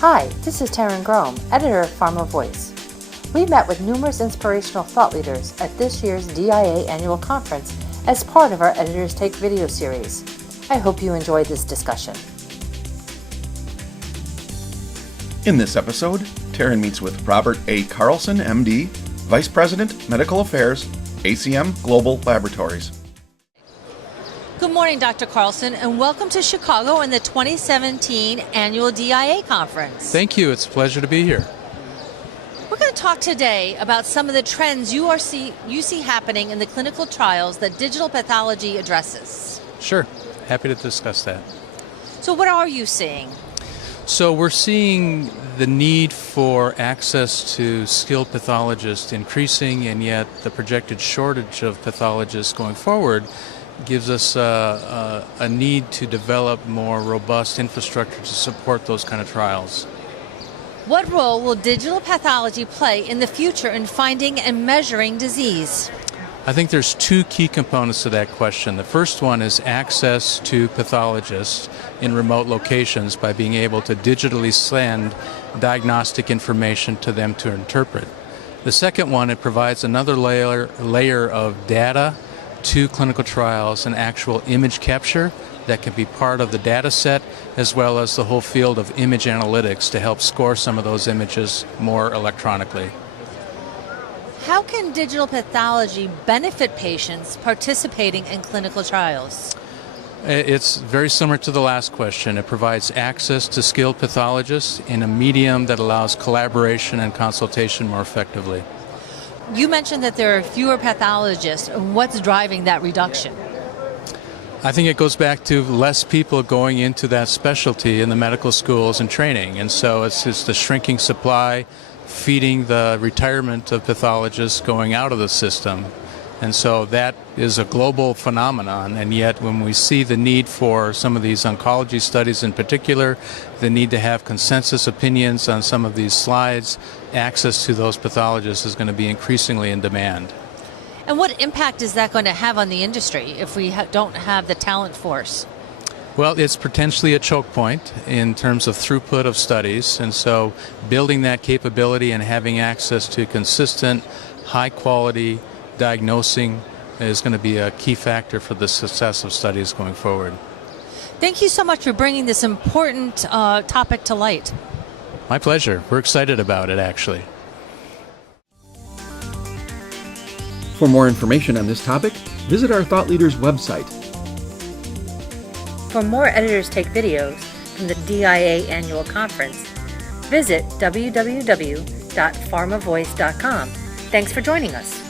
Hi, this is Taryn Grome, editor of Pharma Voice. We met with numerous inspirational thought leaders at this year's DIA annual conference as part of our Editors Take video series. I hope you enjoyed this discussion. In this episode, Taryn meets with Robert A. Carlson, MD, Vice President, Medical Affairs, ACM Global Laboratories. Good morning, Dr. Carlson, and welcome to Chicago and the 2017 Annual DIA Conference. Thank you. It's a pleasure to be here. We're going to talk today about some of the trends you see happening in the clinical trials that digital pathology addresses. Sure. Happy to discuss that. So what are you seeing? So we're seeing the need for access to skilled pathologists increasing, and yet the projected shortage of pathologists going forward gives us a need to develop more robust infrastructure to support those kind of trials. What role will digital pathology play in the future in finding and measuring disease? I think there's two key components to that question. The first one is access to pathologists in remote locations by being able to digitally send diagnostic information to them to interpret. The second one, it provides another layer of data to clinical trials and actual image capture that can be part of the data set, as well as the whole field of image analytics to help score some of those images more electronically. How can digital pathology benefit patients participating in clinical trials? It's very similar to the last question. It provides access to skilled pathologists in a medium that allows collaboration and consultation more effectively. You mentioned that there are fewer pathologists. What's driving that reduction? I think it goes back to less people going into that specialty in the medical schools and training. And so it's the shrinking supply, feeding the retirement of pathologists going out of the system. And so that is a global phenomenon, and yet when we see the need for some of these oncology studies in particular, the need to have consensus opinions on some of these slides, access to those pathologists is going to be increasingly in demand. And what impact is that going to have on the industry if we don't have the talent force? Well, it's potentially a choke point in terms of throughput of studies, and so building that capability and having access to consistent, high-quality diagnosing is going to be a key factor for the success of studies going forward. Thank you so much for bringing this important topic to light. My pleasure. We're excited about it, actually. For more information on this topic, visit our Thought Leaders website. For more Editors Take videos from the DIA annual conference, visit www.pharmavoice.com. Thanks for joining us.